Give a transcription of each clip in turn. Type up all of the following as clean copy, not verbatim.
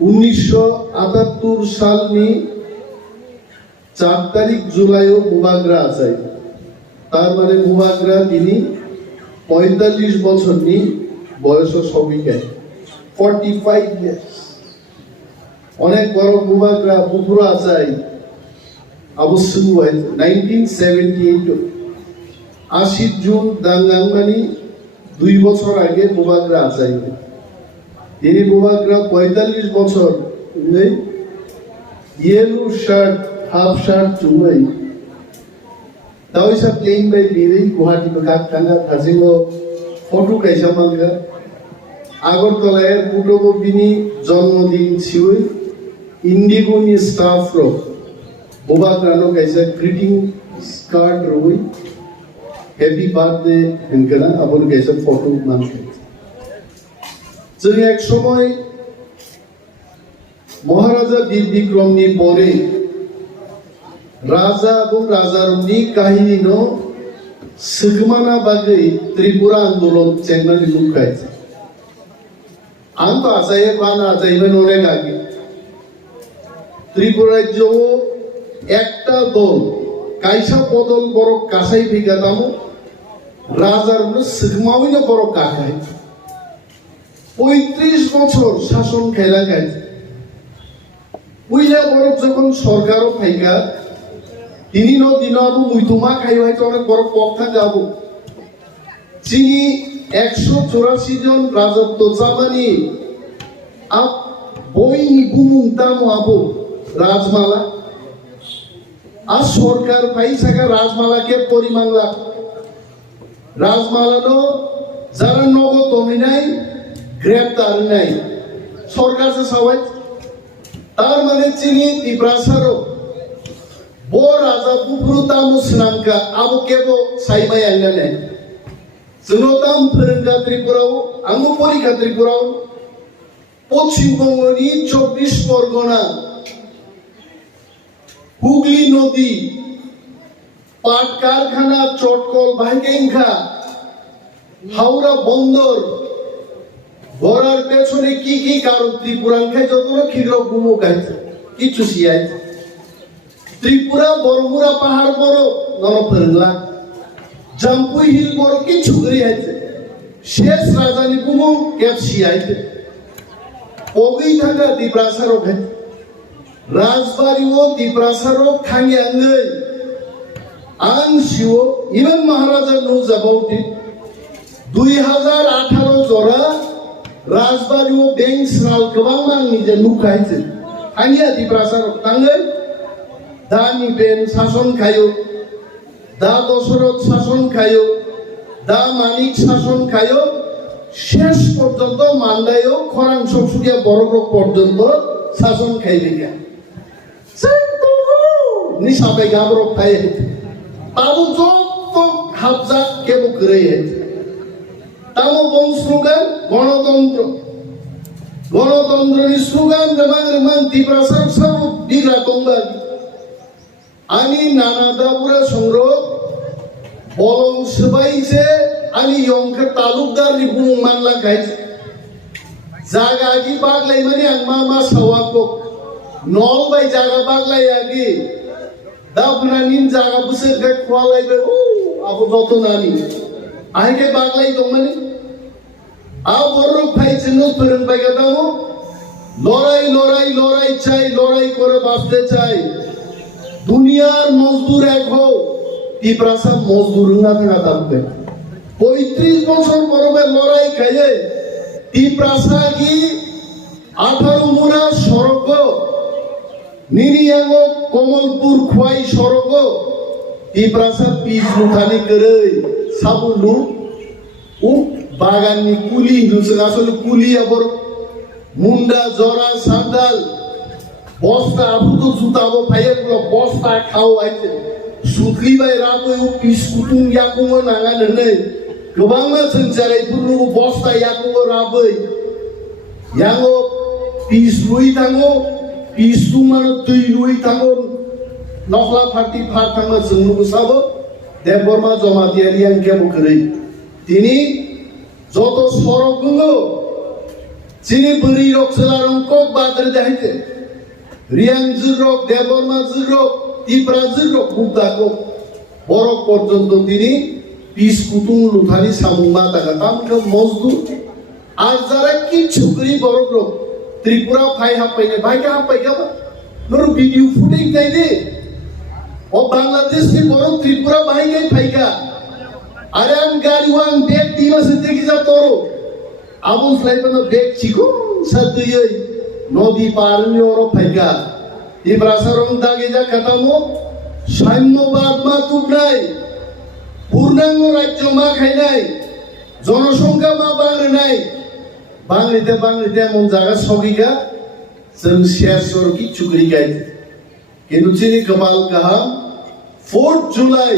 1978 सालनि 4 तारिख जुलाइआव बुबाग्रा आजाय तार माने बुबाग्रा दिनै 45 বছরनि বয়সও সবিকায় 45 ইয়ার্স অনেক বড় বুবাগ্রা পুকুর আজাই অবশ্যই 1978 80 জুন দাঙ্গাংমানি 2 বছর আগে বুবাগ্রা আজাই তিনি বুবাগ্রা 45 বছর নেই ইয়েলো শার্ট হাফ শার্ট চুমাই दाउ सब प्लेन बाय बिरै गुवाहाटी बगात थांगा थाजिंगो फटो कायसा मांगा आगरतलाय पुटोबो बिनि जन्मदिन छिउइ इंडिगोनि स्टाफ रो बुबाग्रानो कायसा ग्रीटिंग कार्ड रोइ हैप्पी बार्थडे होनगोना आबोर कायसा फटो मांगा जों एक समय महाराजा वीर विक्रमनि परे राजा এবং রাজারনি কাহিনীনো সুগমানা বাগৈ ত্রিপুরা আন্দোলন চেংনানি লুকাইছে আন্ত আজায়ে বানা আজাইবেন অনেক আগে ত্রিপুরা রাজ্য একটা দল কাইসা বদল বড় কাসাই ভিগাতামো রাজার সুগমাউইনো বড় কাকাই 35 বছর শাসন খেলা গাইছে উইলা বড় যখন সরকারও ফাইকা তিনি দিনাবু মুইতুমা খাইবাই তো অনেক বড় পক্ষা যাব যিনি 184 জন রাজত্ব জামানি আপ বইনি বুমুংতাম আবু রাজমালা আর সরকার পাইছাকা রাজমালাকে পরিমাংলা রাজমালানো যারা নগদ তমিনাই গ্রেপ্তার নাই সরকার যে সবাই তার মানে চিনি ত্রিপ্রাসারও বো রাজা পুপুরুতা মুসনামকা আবু কেবো সাইবাই আঙ্গানে জনতাম ফেরেঙ্গা ত্রিপুরাও আঙ্গু পরীক্ষা ত্রিপুরাও পশ্চিমবঙ্গনি 24 পরগনা হুগলি নদী পাট কারখানা চটকল ভাইকেঙ্খা হাওড়া বন্দর গড়ার পেছনে কি কি কারণ ত্রিপুরাঙ্কে যত ক্ষীর গুমো গাইছে কিছু সিয়াইছে ত্রিপুরা বরমুরা পাহাড় বড় নরফেরলা জাম্পুই হিল বড় কিছু করে আছে শেষ রাজধানী কুমো ক্যাপসি আইতে ওগই থাকা দিপ্রাসার ওখে রাজবাড়ি ও দিপ্রাসার খাঙ্গি আঙ্গই আন শিও ইভেন মহারাজা নো যাবাউটি 2018 জরা রাজবাড়ি ও বেং স্নাল গোবাং মাংনি যে নুখাইছে আঙ্গিয়া দিপ্রাসার তাঙ্গই দানি বেন শাসন খায়ো দা দশরথ শাসন খায়ো দা মানিক শাসন খায়ো শেষ পর্যন্ত মান্দায়ও খরাং সবসুরিয়া বড়গ্রহ পর্যন্ত শাসন খাইবে গা নিশাবে গাবর খাই তাবু যত হাবজা কেবো করে তামো বং স্লোগান গণতন্ত্র গণতন্ত্রের স্লোগান রেমাং রেমাং ত্রিপ্রাসার সব বিগ্রা তঙ্গা ani nanadapura সংগ্রহ বলং সবাইছে ani yongke talukdar ni bung manla gaise jaga agi baglai mani angma ma sawako nol bai jaga baglai agi dapna nin jaga buse ge kwalai be abo joto nani aige baglai dongmani a borro phaইছে no perun bai gadamo লড়াই লড়াই লড়াই চাই লড়াই করে বাঁচতে চাই দুনিয়ার মজদুর এক হও ত্রিপ্রাসা মজদুর না থাকা থাকবে 35 বছর পরবে লড়াই খাইয়ে ত্রিপ্রাসা কি 18 মুরা সড়ক নিনিয়াঙ্গ কমলপুর খোয়াই সড়ক ত্রিপ্রাসা পিস মুখানি করে সাবুলু ও বাগানি কুলি হুসেন আসলে কুলি আবার মুন্ডা জরা সান্দাল বস্তা আবুতো জুতাবো ফাইয়াগুলো বস্তা খাও আইছে সুখলিবাই রাবো পিসকুটুং ইয়াকুমো নাগানো নেই गोबां जोंजारायफोरनो बस्ता याकुमो राबै यांगो पिस लुई थांगो पिस तुमानो दै लुई थांगो नखला फार्टी फार थांगो जोंनो बसाबो देबरमा जमादियारि आंके मुखरै तिनि जत सरक दङ जिनि बोरि रक्सलारंको बाद বাদরে দেখাইতে রিয়াং জুরক দেববর্মা জুরক ত্রিপুরা জুরক মুদাকো বড় পর্যন্ত তিনি পিস কুতুং লুথানি সামুমা তাকা তামকে মজদুর আর যারা কিচ্ছু করি বড় লোক ত্রিপুরা ভাই হাপাইনে ভাইকে হাপাই গাবা নর ভিডিও ফুটেজ নাই দে ও বাংলাদেশ के বড় ত্রিপুরা ভাই কে ভাইকা আরে আম গাড়ি ওয়ান বেগ দিবা সে দেখি যা তোর আবুল সাইবানো বেগ চিকো সাদুই নদী পার নি ওর ভাইকা ইব্রাসারং দাগে যা কাটামো সাম্যবাদ মা তুব নাই পূর্ণাঙ্গ রাজ্য মা খাই নাই জনসংখ্যা মা বাংলা নাই বাংলাতে এমন জায়গা সগিগা जों शेयर सर की चुकरी गए थे किंतु चीनी कमाल कहा 4th July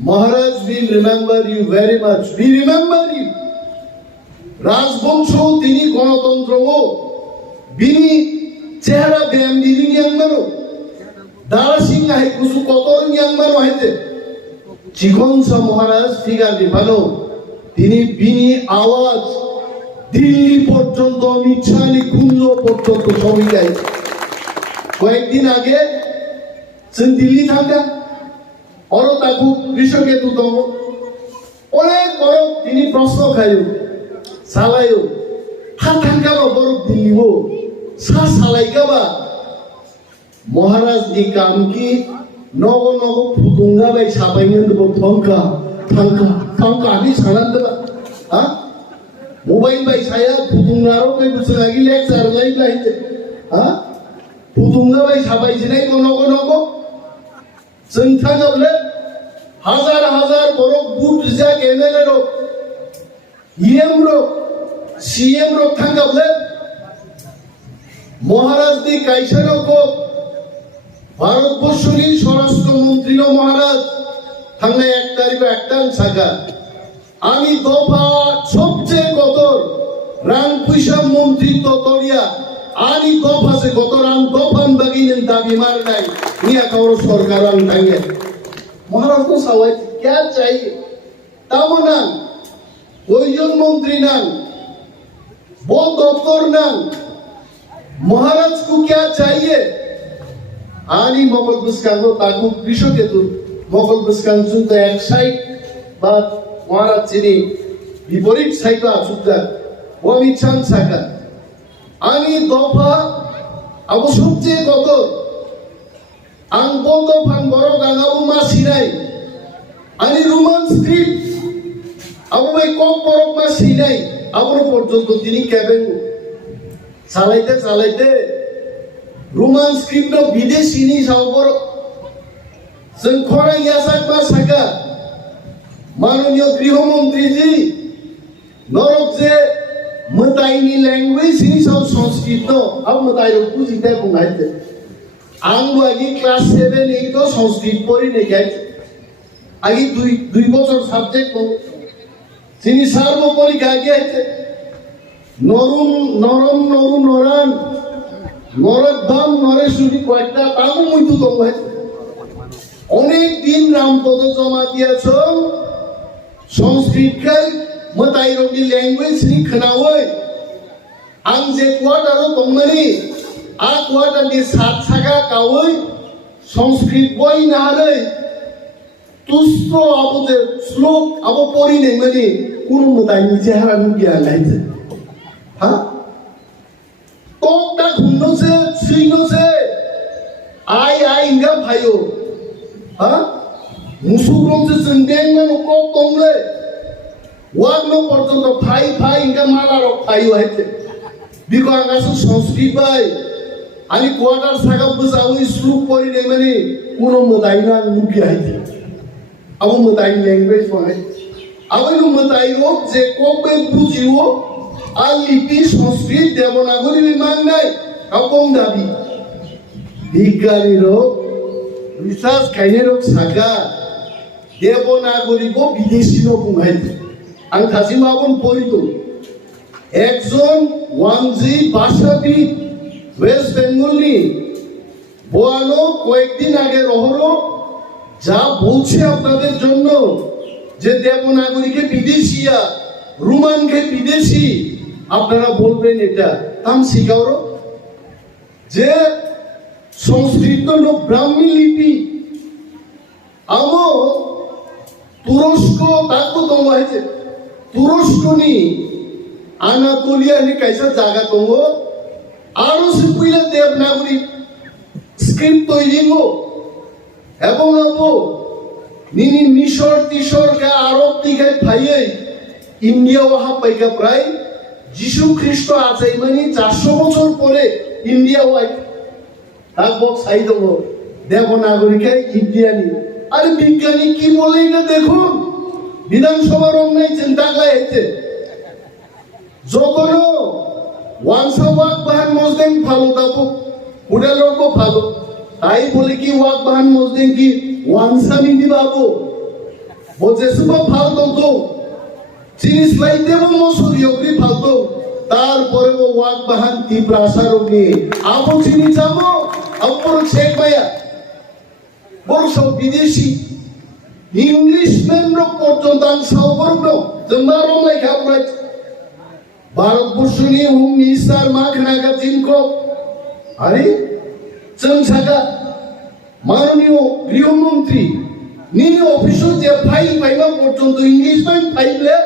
Maharaj will remember you very much we remember you রাজবংশ তিনি গণতন্ত্র ও বিনি চেহারা ব্যায়াম দিদি নিয়াং মানো দারা সিং আই কুসু কতর নিয়াং মানো হাইতে চিকনসা মহারাজ ফিগার দিবানো তিনি বিনি আওয়াজ দিল্লি পর্যন্ত মিছালি কুঞ্জ পর্যন্ত সবই যায় কয়েকদিন আগে দিল্লি থাকা অরো তাকু কৃষকেতু তম অনেক বড় তিনি প্রশ্ন খাইও সালাইও হা থাকাবা বড় দিল্লি ও সা সালাইকাবা মহারাজ দি কাম কি নগ নগ ফুতুঙ্গা বাই সাবাইনে দেব থাঙ্কা থাঙ্কা থাঙ্কা আমি সালান দেবা হ্যাঁ মোবাইল বাই saya পুতুঙ্গারো কে বুঝে লাগি লেকচার লাই লাইতে হ্যাঁ পুতুঙ্গা বাই সাবাই জিনাই কোন কোন সংখ্যা গবলে হাজার হাজার বড় বুট যা এমএলএ রো ইএম রো সিএম রো থাঙ্গাবলে মহারাজ দি কাইসানো কো ভারতবর্ষের স্বরাষ্ট্রমন্ত্রী মহারাজ থাঙ্গা 1 তারিখ একটান সাগা আমি দফা সবচেয়ে কতর রাং পয়সা মন্ত্রী ততরিয়া আনি দফা সে কত রাং দফান বাগিনেন দাবি মার নাই নিয়া কারো সরকার আন টাঙ্গে মহারাজ তো সবাই क्या चाहिए তামনা কয়জন মন্ত্রী নাম वो দপ্তর নাম মহারাজ को क्या चाहिए আনি মকল বুসকানো তাকু কৃষকেতু মকল বুসকান সুন্দর এক সাইড বা মহারাজ যিনি বিপরীত সাইড আসুদা ও মিছান সাকা আনি দফা আবু সবচেয়ে কত আং বন্ধ ফান বড় গাগাবু মা সিনাই আনি রোমান স্ক্রিপ্ট আবু ভাই কম বড় মা সিনাই আবু পর্যন্ত তিনি কেবেন চালাইতে চালাইতে রোমান স্ক্রিপ্ট বিদেশি নি সাবর जों खरा यासाक बा साका माननीय गृहमंत्री जी नरक जे मताइनी लैंग्वेज नि सब संस्कृत न अब मताइ रो बुझिते बुंगाइते आं बागि क्लास 7 8 तो संस्कृत पढ़ी नै गाइ आगि दुई बছর সাবজেক্ট नो যিনি সর্বোপরি গাইতে নরম নরম নরু নরান নরদাম নরেশুনি কয়টা তাও মুইতু দঙ্গাই অনেক দিন রামপদ জমা দিয়েছ সংস্কৃতকাই মতাই রবি ল্যাঙ্গুয়েজ নি খনাওই আং যে কোয়াটারো দংমানি আ কোয়াটার দি সাত সাগা কাওই সংস্কৃত বই নাহারে তুস্ত আবু যে শ্লোক আবু পড়ি নেই মানে কোন মতাই নিজে হারানো গিয়া লাইছে হ্যাঁ তোটা ঘুন্নছে সিনছে আই আই ইঙ্গা ভাইও হ্যাঁ মুসুরমতে সন্দেন মানে কোক তংলে ওয়াগনো পর্যন্ত ভাই ভাই ইঙ্গা মালার ভাই হইছে বিকো আকাশ সংস্কৃত ভাই আনি কোয়াটার সাগা বুঝাওই শ্লোক পড়ি নেই মানে কোন মতাই না মুখি আইছে আবু মতাই ল্যাঙ্গুয়েজ হয় আবু মতাই রোক যে কোকে বুঝিও আর লিপি সংস্কৃত দেবনাগরী বিমান নাই আপন দাবি বিজ্ঞানী রোক রিসার্চ খাইনে রোক সাগা দেবনাগরী গো বিদেশি নো বুঙাইতে আং থাসিমা আপন পড়িতো একজন ওয়ানজি ভাষাবিদ ওয়েস্ট বেঙ্গল নি বোয়ানো কয়েকদিন আগে রহরো যা বলছে আপনাদের জন্য যে দেবনাগরীকে বিদেশিয়া রোমানকে বিদেশি আপনারা বলবেন এটা তাম শিখাওরো যে সংস্কৃত ব্রাহ্মী লিপি আমো তুরস্ক তাকো দङ হয়েছে তুরস্কনি আনাতোলিয়া নি কাইসা জায়গা দङ আরো সিপুইলা দেবনাগরী স্ক্রিপ্ট তৈরি এবং আবো নিনি মিশর তিশর কা আরব দিকে ফাইয়ে ইন্ডিয়া ওহা পাইকা প্রায় যিশু খ্রিস্ট আছে মানে 400 বছর পরে ইন্ডিয়া ওয়াই তারপর সাই দङ দেবনাগরীকে ইন্ডিয়ানি আরে বিজ্ঞানী কি বলে না দেখুন বিধানসভার অন্যায় চিন্তা হয়েছে যখন ওয়ানসা ওয়াক বাহান মজদেন ভালো দাবো উড়ে লোক ভালো তাই বলে কি ওয়াক বাহান মজদেন কি ওয়ানসা নিদি বাবু বলছে সব ফালতো তো জিনিস লাইতে মসুরি অগ্রি ফালতো তারপরে ও ওয়াক বাহান কি প্রাসার অগ্নি আবু চিনি যাবো অপর শেখ ভাইয়া বড় সব বিদেশি ইংলিশম্যান পর্যন্ত সাউবর্গ জম্বারম লেখা পড়েছে ভারতবর্ষনি হুম মিস্টার মাখনাগা চিনকো আরে চমছাগা মাননীয় গৃহমন্ত্রী নিনি অফিসে যে ফাইল পাইবা পর্যন্ত ইংলিশম্যান ফাইলে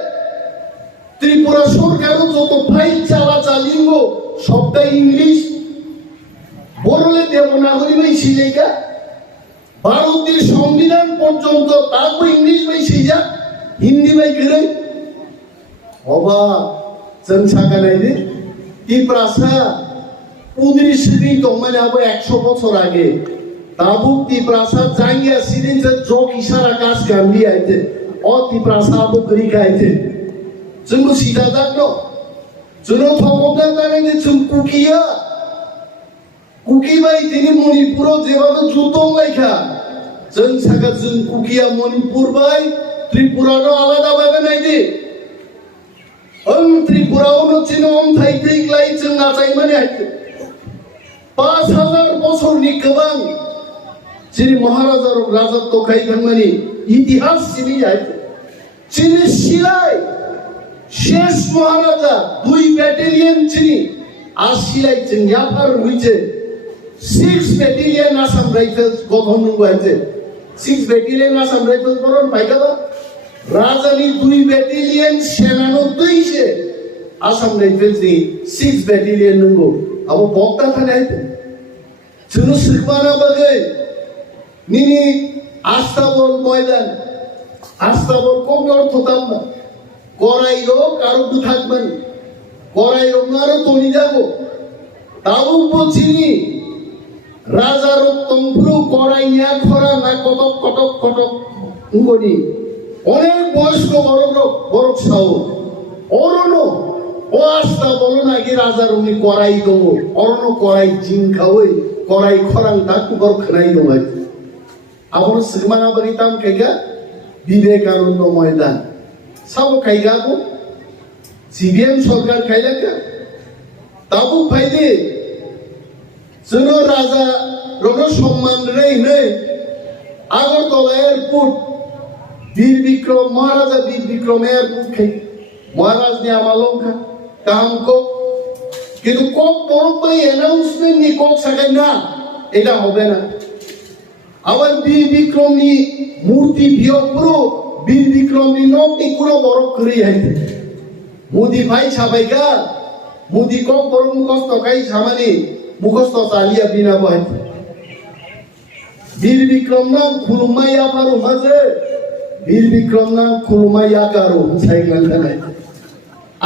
ত্রিপুরা সরকারও যত ফাইল চালিঙ্গ সবটাই ইংলিশ বড়লে দেবনাগরী মাই শিলেগা ভারতের সংবিধান পর্যন্ত তারপর ইংলিশ মাই শিজা হিন্দি মাই গেলে অবা চমছাগা নাই রে ই প্রাসা উদ্দেশ্যে তো মানে আবার 100 বছর আগে তাবুক তি প্রাসা জাঙ্গিয়া সিদিন যে যোগ ইশারা কাজ গাম্বি আইতে ও তি প্রাসা আবু করি গাইতে जोंबो सिदा जागनो जोंनो थगबना जानायनि जों कुकिया कुकी बाय दिनि मणिपुराव जेबाबो जुदं लायखा जों सागा जों कुकिया मणिपुर बाय त्रिपुरानो आलादा बायबा नायदि त्रिपुरावनो चिनो थाइ थैग्लाय जों नाजाय माने आइते 5000 বছরनि गोबां जिनि महाराजा राजत्व खायखांनायनि इतिहास सिनि आइते चिनि सिलाय শেষ মহারাজা 2 ব্যাটালিয়ন চিনি আসিলাই চিংয়াফার হইছে 6 ব্যাটালিয়ন আসাম রাইফেলস গঠন হইছে 6 ব্যাটালিয়ন আসাম রাইফেলস বরন পাইকা তো রাজানি 2 ব্যাটালিয়ন সেনা 90 সে আসাম রাইফেলস নি 6 ব্যাটালিয়ন নঙ্গো আবো বক্তা থানে আইতে চুনু সিকমানা বাগে নিনি আস্তাবল ময়দান আস্তাবল কোন অর্থ দাম না করাই রোগ আরো দু থাকবেন করাই রোগ আরো তৈরি যাবো তাও বলছিনি রাজার তম্ভ্রু করাই নিয়া খরা না কটক কটক কটক উঙ্গনি অনেক বয়স্ক বড় সাহ অরণ ও আস্তা বলো নাকি রাজার উনি করাই দেবো অরণ করাই জিন খাওয়াই করাই খরাং ডাকু বড় খানাই দমাই আবার সিগমানা বাড়িতাম কেগা বিবেকানন্দ ময়দান সাবো খাইগাবো সিবিএম সরকার খাইলাকা তাবু ফাইদে जोंनो राजा रनो सम्मान रैने আগরতলা এয়ারপোর্ট বীর বিক্রম মহারাজা বীর বিক্রম এয়ারপোর্ট খাই মহারাজ নে আমালঙ্কা কামকো কিন্তু কোক বড় অ্যানাউন্সমেন্ট নি কোক সাকাই না এটা হবে না আবার বীর বিক্রম নি মূর্তি ভিয়পুরো বীর বিক্রম নি নকনি কুড়ো বড় করে আইতে মোদি ভাই সাবাইগা মোদি কোক বড় মুখস্থ খাই সামানি মুখস্থ চালিয়া বিনা বয় বীর বিক্রম নাম খুলুমাইয়া পারো মাঝে বীর বিক্রম নাম খুলুমাইয়া কারো সাইকেল খানাই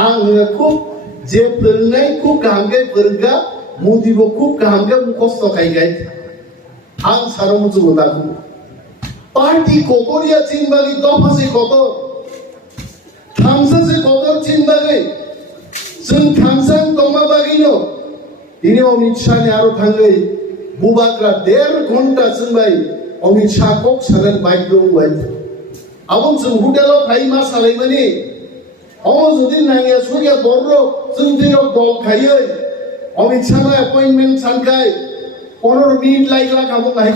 आं খুব যে ফেরনাই খুব গাঙ্গে ফেরগা মুদিব খুব গাঙ্গে মুখস্থ খাইগাই आं সারা মুচু দাকু পার্টি কোকরিয়া চিনবাগি দফাসে কত থামসাসে কত চিনবাগি जों থামসান দমা বাগিনো তিনি অমিত শাহ আরো থাঙ্গै বুবাকরা 1.5 ঘন্টা जोंबाय অমিত শাহ কক সালেন বাইক দংবাই আবং जों হোটেলাव फाइ मा सालायमानि অমো যদি নাইয়া সুরিয়া বড় जों দিনক দল খাইयै অমিত শাহ অ্যাপয়েন্টমেন্ট সানকাই 15 মিনিট লাইগলা খাবো নাই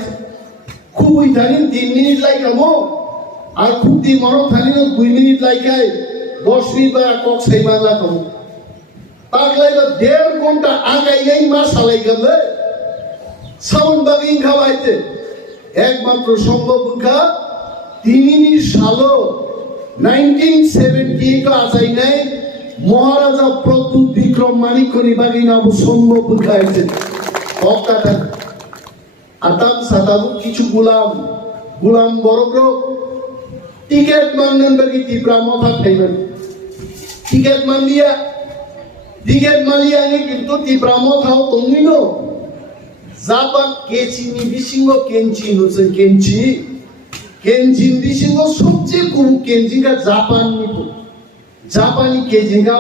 খুবই জানি 3 মিনিট লাই খাবো আর খুব দি মরক থানিনো 2 মিনিট লাইকাই 10 মিনিট বা কক সাইমালা খাবো পাগলাইবা 1.5 ঘন্টা আগাইলাই মা সালাই গেলে সাউন্ড বাগিং খাওয়াইতে একমাত্র সম্ভব খা তিনি সালো 1978 আজাই নাই মহারাজা প্রদ্যুৎ বিক্রম মানিকনি বাগিনা সম্ভব খাইছে অকাটা আতাম সাতাবু কিছু গুলাম বড় টিকেট মাননেন বাকি তীব্রা মাথা খাইবেন টিকেট মানলিয়া কিন্তু তীব্রা মাথাও তঙ্গিনো জাপান কেচিনি বিসিঙ্গ কেঞ্চি হচ্ছে কেঞ্চিন বিসিঙ্গ সবচেয়ে কম কেঞ্চিঙ্গা জাপানি কেজিঙ্গা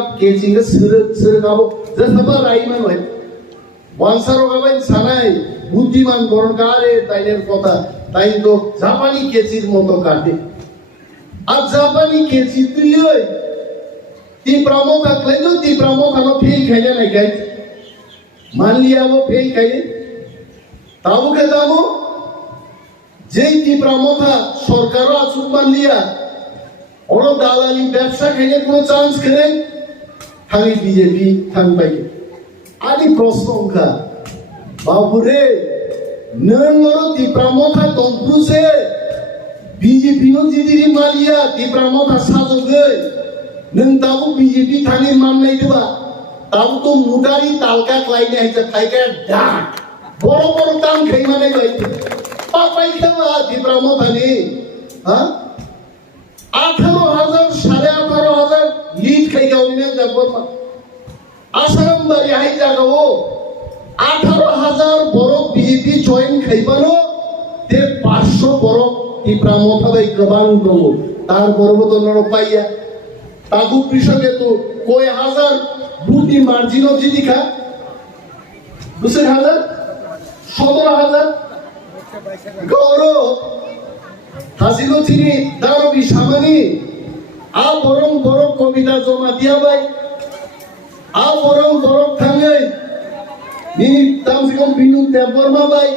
সরগাবো যেসবা রাইমান হয় ওয়ানসারো গাবাই সানাই বুদ্ধিমান বরণ কারে তাইনের কথা তাই তো জাপানি কেচির মতো কাটে আর জাপানি কেচি তুই ওই তীব্রামো থাকলে তো তীব্রামো খানো ফেল খাইলে নাই খাই মানলিয়া वो ফেল খাইলে তাও কে দামো যেই তীব্রামো থা সরকারও আসুক মানলিয়া ওর দালালি ব্যবসা খাইলে কোনো চান্স খেলে থাকি বিজেপি থাক পাইলে আদি প্রশ্ন অঙ্কা বাবুরে নং ওর তীব্রামো থা তম্পুসে বিজেপি নো জিদিরি মালিয়া তীব্রামো থা সাজোগে नों दाबो बीजेपी थाने मामलाय देबा दाबो तो मुदारि तालका क्लाइने हाइजा थाइका डा बड़ दाम खैमाने बायदि पापाय खेबा दिब्रामो थाने हा 18,000 18,500 लीड खैगावने जाबोमा आसाम बारि हाइ जागावो 18,000 बड़ बीजेपी जॉइन खैबानो ते 500 बड़ दिब्रामो थाबाय गोबां दङ तार बरबो नर पाइया तागु कृषके तो कोई हजार बुटी मार्जिनो जी दिखा 2,000 17,000 गौरव हासिलो चिनी दारो बिसामानी आ बरं कविता जमा दिया बाय आ बरं थांगै निनि तामसिकम बिनु देबरमा बाय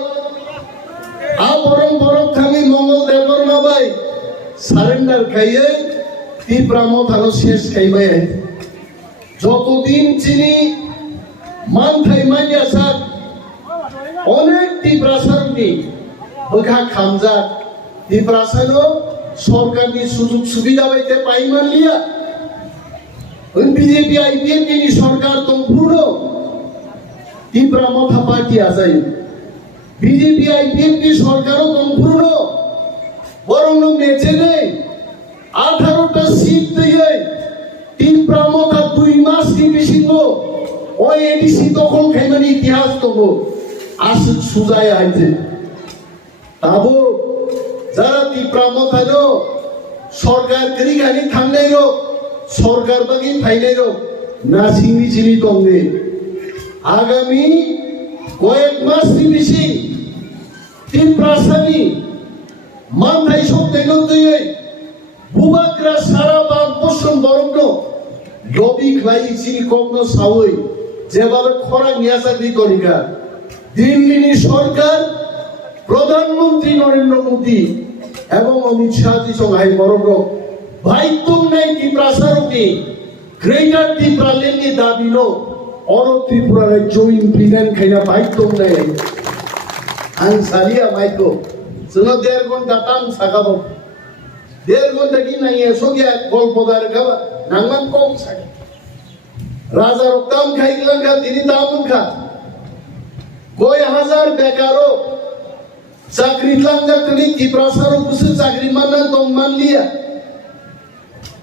आ बरं थांगै मंगल देबरमा बाय सारेंडार खायै তীব্রামো থানো শেষ খাইবাই যতদিন চিনি মান থাইমাইয়া সাত অনেক তীব্রাসারনি বখা খামজা তীব্রাসানো সরকারনি সুযোগ সুবিধা পাইতে পাই মানলিয়া ওই বিজেপি আইপিএফ নি সরকার সম্পূর্ণ তীব্রামো থা পার্টি আছাই বিজেপি আইপিএফ নি সরকারও সম্পূর্ণ বরং মেচে নেই 18টা সিট দিয়ে তীব্রামো থা 2 মাস কি বিশিঙ্গ ওই এডিসি তখন খাইমানি ইতিহাস তবো আসুক সুজায় আইতে তাবো যারা তীব্রামো থানো সরকার করি গানি থামলাই রো সরকার বাকি ফাইলাই রো না সিঙ্গি চিনি তঙ্গে আগামী কয়েক মাস কি বেশি তীব্রাসানি মান থাই সব তেন দিয়ে বুবাকরা সারা বাদ বসন বরংনো লবি খাই চিনি কখনো সাওই যেভাবে খরা নিয়াসাগরি তরিকা দিল্লির সরকার প্রধানমন্ত্রী নরেন্দ্র মোদী এবং অমিত শাহ জি সঙ্গে বরংনো ভাইতুম নাই তীব্রাসারকি গ্রেটার তীব্রালেনি দাবিনো অর ত্রিপুরার জয়েন প্রিভেন্ট খাইনা ভাইতুম নাই আন সারিয়া মাইকো जोङो 1.5 घन्टा टाइम सागाबो 1.5 घन्टा की नहीं है सो गया गल्पदार खाबा नांगमान कम सागे राजा रक्ताम खाइगलां खा दिनी दामन खा कोई हजार बेकारो चाकरी लांगा कनी তীব্রাসারো कुसे चाकरी मानना तो मान लिया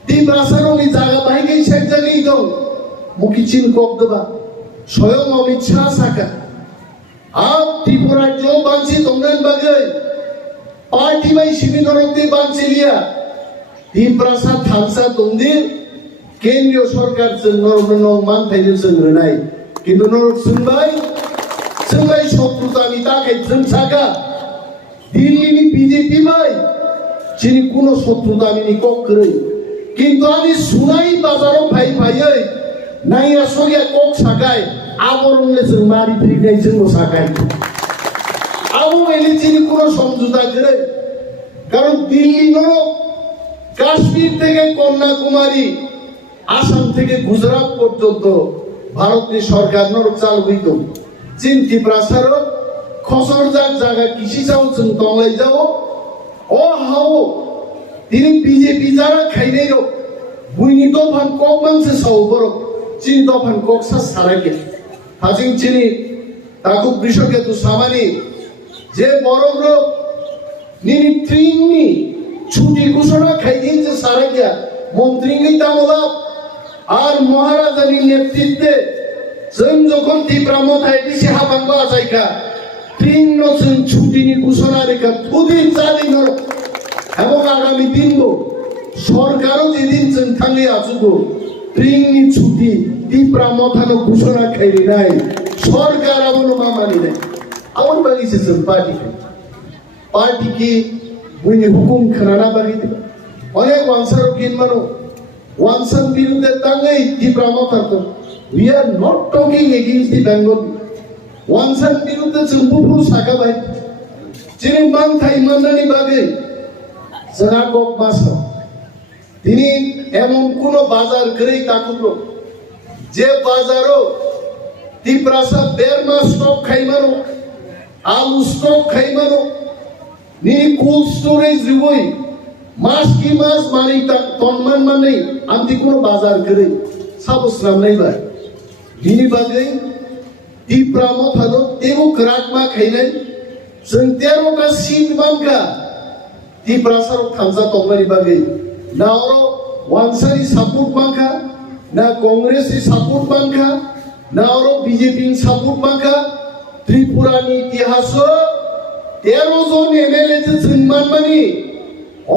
তীব্রাসারো नि जागा बाहाय गई सेट जागै दं मुखिचिन कब दबा स्वयं अमित शाह साका आप त्रिपुरा जो बांसी तंगन बागै पार्टी में शिबिरते बांचिलिया তীব্রাসা থানসা দंदि কেন্দ্রীয় সরকার নরম মান থাইनो जोंनाय কিন্তু নরক जोंबाय শত্রুতানি তাকে जोंसागा দিল্লিনি বিজেপি ভাই চিনি কোন শত্রুতানি ককরে কিন্তু আমি সুনাই বাজারও ভাই ভাই নাইয়া সরিয়া কক সাগায় আবরণলে जों মারি ফিরিনাই जों সাগায় আবু এলি চিনি কোন সমঝোতা করে কারণ দিল্লি নরক কাশ্মীর থেকে কন্যাকুমারী আসাম থেকে গুজরাট পর্যন্ত ভারতের সরকার নরক চালু হইতো চীন তীব্রাসারো খসর যাক জায়গা কৃষি চাও जों তংলাই যাও ও হাও তিনি বিজেপি যারা খাইনাই রো বুইনি দফান কক মানসে সাও বড় চিনি দফান কক সা সারাকে হাজিং চিনি তাকু কৃষকে তো সামানি যে বড় গ্রো নিনি ট্রিংনি ছুটি ঘোষণা খাইদিন যে সারাকিয়া মন্ত্রীঙ্গি তামলাপ আর মহারাজানি নেতৃত্বে जों যখন তীব্রামথায় দিশে হাবাঙ্গা জায়গা তিন নতুন ছুটিনি ঘোষণা রেখা দুদিন চালিন এবং আগামী দিনগো সরকারও যেদিন जों থাঙ্গে আছুগো ট্রিংনি ছুটি তীব্রামথানো ঘোষণা খাইনি নাই সরকার আমনো মামানি নাই আমন বাগিছে जों পার্টি কি বুইনি হুকুম খানা বাগিতে অনেক ওয়ানসারও কিনমানো ওয়ানসার বিরুদ্ধে তাঙ্গেই তীব্রামথার We are not talking against the Bengal. Wansan বিরুদ্ধে जों বুফু সাকাবাই যিনি মানথাই মাননানি বাগে जोंहा কক মাসা তিনি এমন কোন বাজার করেই তাকুলো যে বাজারও তীব্রাসা বেরমা স্টক খাইমানো আলু স্টক খাইমানো নি কোল্ড স্টোরেজ রিবই মাস কি মাস মানে তন্মান মানে আমি কোন বাজার করে সাবস্রাম নাই ভাই बिनि बागै তীব্রামথানো তেবু করাকমা খাইনাই जों 13টা সিট বানকা তীব্রাসারক থামজা তংমানি বাগै না ওর ওয়ানসারি সাপোর্ট বানকা না কংগ্রেসি সাপোর্ট বানকা না ওর বিজেপি সাপোর্ট বানকা ত্রিপুরানি ইতিহাস 13 জন এমএলএ যে जों মানমানি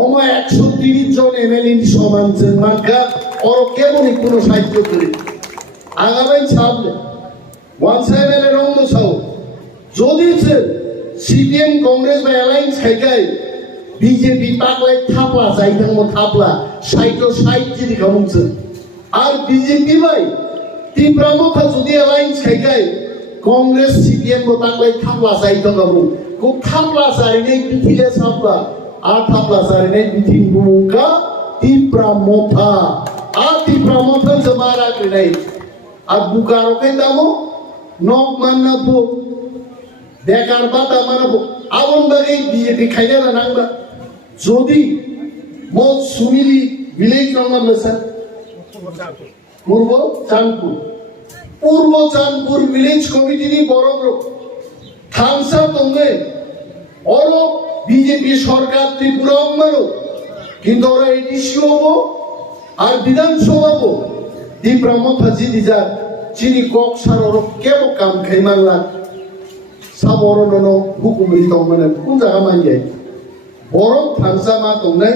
অমা 130 জন এমএলএ নি সমান जों বানকা ওর কেবলই কোন সাহায্য করে আগামী ছাবলে ওয়ান সাইডের রঙ সাও যদি সিপিএম কংগ্রেস বা অ্যালায়েন্স খাইকাই বিজেপি পাকলাই থাপলা যাইতাম থাপলা সাইটো সাইট যদি খামুছে আর বিজেপি ভাই তীব্রামথা যদি অ্যালায়েন্স খাইকাই কংগ্রেস সিপিএম গো পাকলাই থাপলা যাইতাম গাবু কো থাপলা সাইনে পিথিলে ছাপলা আর থাপলা সাইনে পিথিন বুকা তীব্রামথা আর তীব্রামথা জমারা নাই আর বুকারো কে দামো নক মাননাবো বেকার বাতা মানাবো আমন বাগে বিজেপি খাইনা না নাংবা যদি মত সুমিলি ভিলেজ নাম্বার লেসা পূর্ব চাঁদপুর ভিলেজ কমিটি নি বড় থামসা তঙ্গে অর বিজেপি সরকার ত্রিপুরা অংমারো কিন্তু ওরা এডিসি হবো আর বিধানসভা হবো তীব্রামথা জিদি যা চিনি কক সারর কেব কাম খাইমানলা সাবরনন হুকুমরি তংমানে কোন জায়গা মাইয়াই বরং থামসা মা তংনাই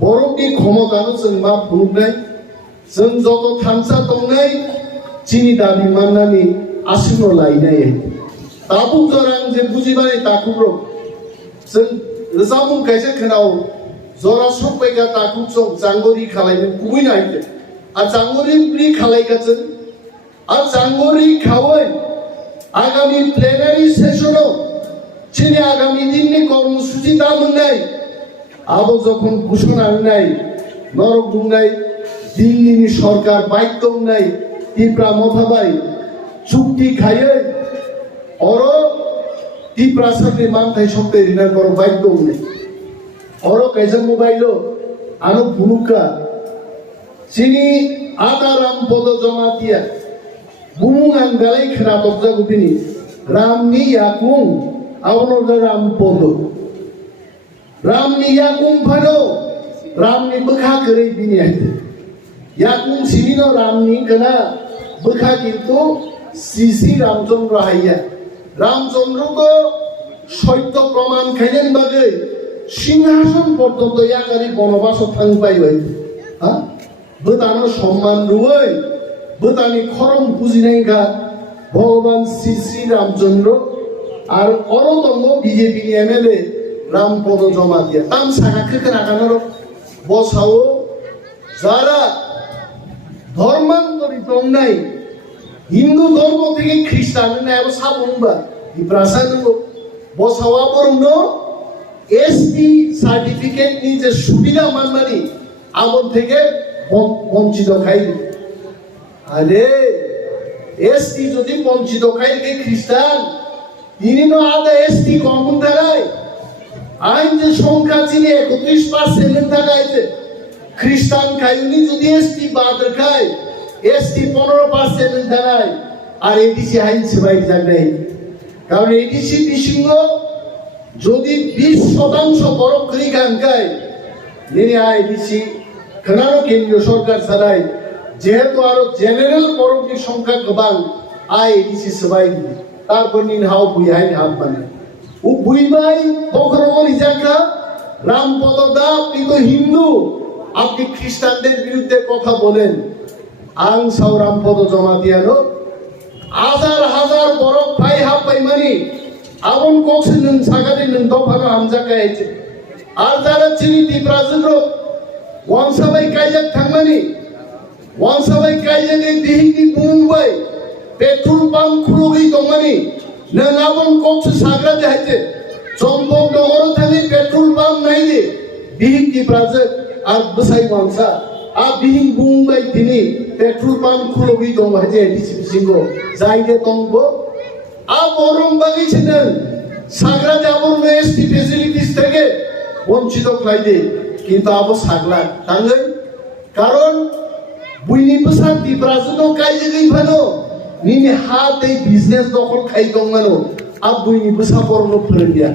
বরংनि ক্ষমতাनो जों मा बुंनाय जों যত থামসা তংনাই চিনি দাবি মাননানি আসিनो लायनाय दाबु जरां जे बुजिबाय ताकुब्र जों रोजाबुं कायसे खोनाव जरा सबैगा ताकु जों जांगरि खालायनो कुइनाय আর জাঙ্গরি প্রি খালাইকাছেন আর জাঙ্গরি খাওয়াই আগামী প্লেনারি সেশনও চিনি আগামী দিননি কর্মসূচি দাম নাই আবো যখন ঘোষণা নাই নরক বুংনাই দিল্লিনি সরকার বাইক নাই তীব্রামথাবাই চুক্তি খাইয়ে অর তীব্রাসারনি মানথাই সপ্তে রিনার করো বাইক নাই অর কাইজা মোবাইল আনো ভুনুকা চিনি আদারাম পদ জমাতিয়া বুমুঙান বেলাই খেলা তবজা গুপিনি রামনি ইয়াকুং আওনর রাম পদ রামনি ইয়াকুং ফানো রামনি বখা করে বিনি আইতে ইয়াকুং সিনিনো রামনি কেনা বখা কিন্তু শ্রী রামচন্দ্র হাইয়া রামচন্দ্রকে সত্য প্রমাণ খাইলেন বাগে সিংহাসন পর্যন্ত ইয়াকারি বনবাস থাংপাই হইতে হ্যাঁ বতানো সম্মান রুই বতানি খরম পুজিনাইগা ভগবান শ্রী শ্রী রামচন্দ্র আর অরতঙ্গ বিজেপি এমএলএ রামপদ জমা দিয়া তাম সাকাকে রাখানোর বসাও যারা ধর্মান্তরিত নাই হিন্দু ধর্ম থেকে খ্রিস্টান না এবার সাবুনবা ইব্রাসান বসাওয়া বরং এসটি সার্টিফিকেট নি যে সুবিধা মানমানি আমন থেকে বঞ্চিত খাই আরে এসটি যদি বঞ্চিত খাই খ্রিস্টান ইনিনো আদা এসটি কমন থাকায় আইন যে সংখ্যা চিনি 31% থাকাইছে খ্রিস্টান খাইনি যদি এসটি বাদ খায় এসটি 15% থাকায় আর এডিসি আইন সেবাই জায়গায় কারণ এডিসি বিসিংহ যদি 20% বড় করি গানকায় নিয়ে আইডিসি কেনারও কেন্দ্রীয় সরকার ছাড়াই যেহেতু আরো জেনারেল বড়টির সংখ্যা গোবাং আইডিসি সবাই তারপর নিন হাও বুঝাই হাত মানে ও বুঝবাই বকরমর ইজাকা রামপদ দা আপনি তো হিন্দু আপনি খ্রিস্টানদের বিরুদ্ধে কথা বলেন আং সাউ রামপদ জমা দিয়ানো হাজার হাজার বড় ভাই হাফ পাই মানি আমন কক্সিন সাগাতে নন দফানো হামজা কাইছে আর যারা চিনি তীব্রাজগ্র ওয়ানসাবাই কাইজাক থাকমানি ওয়ানসাবাই কাইজাকে দিহিকি মুম্বাই পেট্রোল পাম্প খুলুগি দমানি নং আমন কক্স সাগরা যাইছে চম্পক নগর থাকি পেট্রোল পাম্প নাই দে দিহিকি প্রাজক আর বসাই ওয়ানসা আ বিহিং মুম্বাই তিনি পেট্রোল পাম্প খুলুগি দমাইছে ডিসি সিংহ যাইতে তংবো আ বরং বাগিছেন সাগরা যাবর এসটি ফ্যাসিলিটিস থেকে বঞ্চিত খাইদে কিন্তু আবো সাগলা তাঙ্গই কারণ বুইনি বসার তীব্রাজনো কাইজেগই ভানো নিনি হাত এই বিজনেস দখল খাই দংমানো আব বুইনি বসা পরনো ফেরিয়া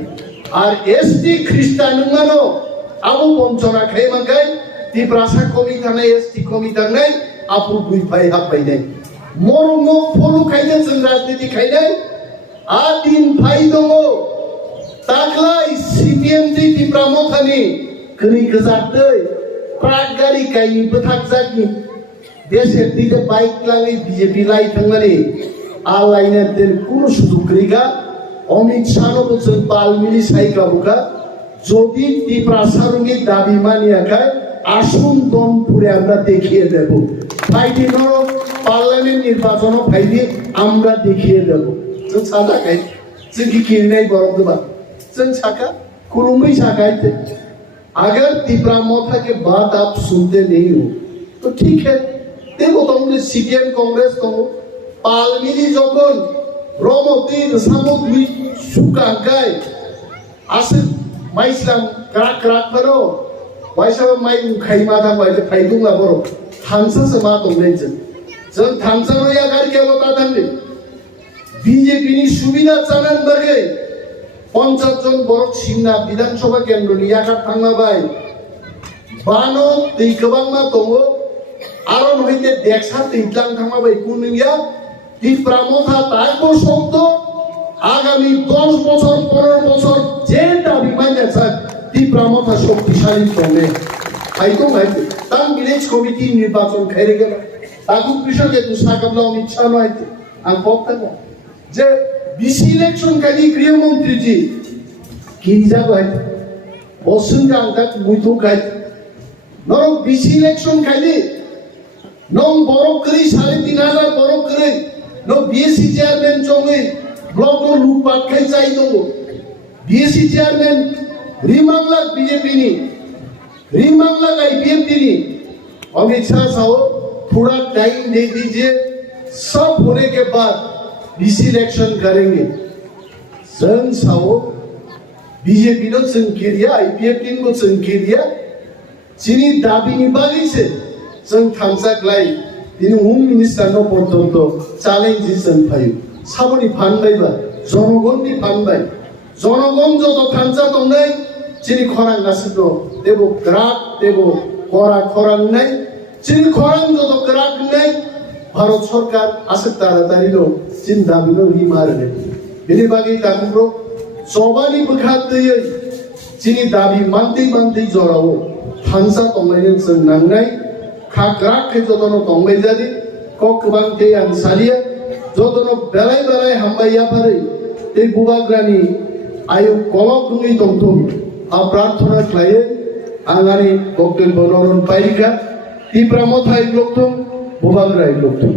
আর এসটি খ্রিস্টান মানো আবো বঞ্চনা খাই মাগাই তীব্রাসা কমি থানাই এসটি কমি থানাই আপু বুই ভাই হাপ পাই নাই মরম ফলু খাইদে जों রাজনীতি খাই নাই আ দিন ভাই দङ তাকলাই সিপিএম টি প্রামখানি করি গজাতে প্রাক গাড়ি কাইনি বথাক জাগনি দেশের দিকে বাইক লাগি বিজেপি লাই থাংনানি আ লাইনের দেন কোন সুযোগ করিগা অমিত শাহ বছর পালমিলি সাইকাবুকা যদি তীব্রাসারঙ্গি দাবি মানিয়া খায় আসুন দমপুরে আমরা দেখিয়ে দেব ফাইদিন পার্লামেন্ট নির্বাচন ফাইদি আমরা দেখিয়ে দেব जों सादा खाय जों गिकिरनाय बरफ दबा जों साका खुलुमै साकायते अगर तीव्रामोथा के बात आप सुनते नहीं हो तो ठीक है देखो तुमने सीपीएम कांग्रेस को पालमिली जखन ब्रह्मपुत्र सामुद्री सुका गाय आसे माइस्लाम क्राक क्राक करो वाइसा माइ खाइ माथा बायले फाइदुंला बरो थांसा से मा दंनै जों थांसा या गारि के बता थांदे বিজেপি নি সুবিধা চালান বাগে 50 জন বড় সিংনা বিধানসভা কেন্দ্র নি একার থাঙ্গা বাই বানো दै गोबां मा दङ আরন হইতে দেখছা তিনলাং থাঙ্গা বাই কুনিয়া তীব্রামথা তাইবো শব্দ আগামী 10 বছর 15 বছর যে দাবি মাইনাছে তীব্রামথা শক্তিশালী হবে আইতো মাইতে তাং ভিলেজ কমিটি নির্বাচন খাইরে গেল তাকু কৃষকে দুসাকাবলা ইচ্ছা নয়তে আং পক্তা যে বিসি ইলেকশন কালি গৃহমন্ত্রী জি কি যাবাই বসুনগা আংতাক মুইতো গাই নরক বিসি ইলেকশন কালি নং বড় করি 3500 বড় করে ন বিএসসি চেয়ারম্যান চঙ্গই ব্লক লুটপাট খাই চাই দङ বিএসসি চেয়ারম্যান রিমাংলা বিজেপি নি রিমাংলা आईपीएफटी नी अमित शाह साहब थोड़ा टाइम दे दीजिए सब होने के बाद बीसी इलेक्शन करेंगे जों साव बीजेपी नो जों केरिया आईपीएफटी को जों केरिया चिनी दाबी नि बागैसे जों थांजाग्लाय दिनै होम मिनिस्टार नो पर्यन्त চ্যালেঞ্জ जों फायो साबनि फानबायबा जनगणनि फानबाय जनगण যত थांजा दंनाय चिनी खरां गासिनो देबो ग्राक देबो करा खरां নাই चिनी खरां যত ग्राक নাই भारत सरकार आसे तारातारिनो चिन दाबिनो रिमारने बेनि बागै दाबिनो सबानि बोखादैयै चिनी दाबि मान्दै जराव थांजा दंनायजों जों नांनाय खाग्राखै जतनो दंबाय जादि ककबांते आनसारिया जतनो बेलाय हामबाया फारै दै बुबाग्रानि आयु कलकङै दंथुम आ प्रार्थना खालायो आंगानि बक्तव्य नरन पाइका तीव्रामथाय लोकथुम बुबाग्राय लोकथुम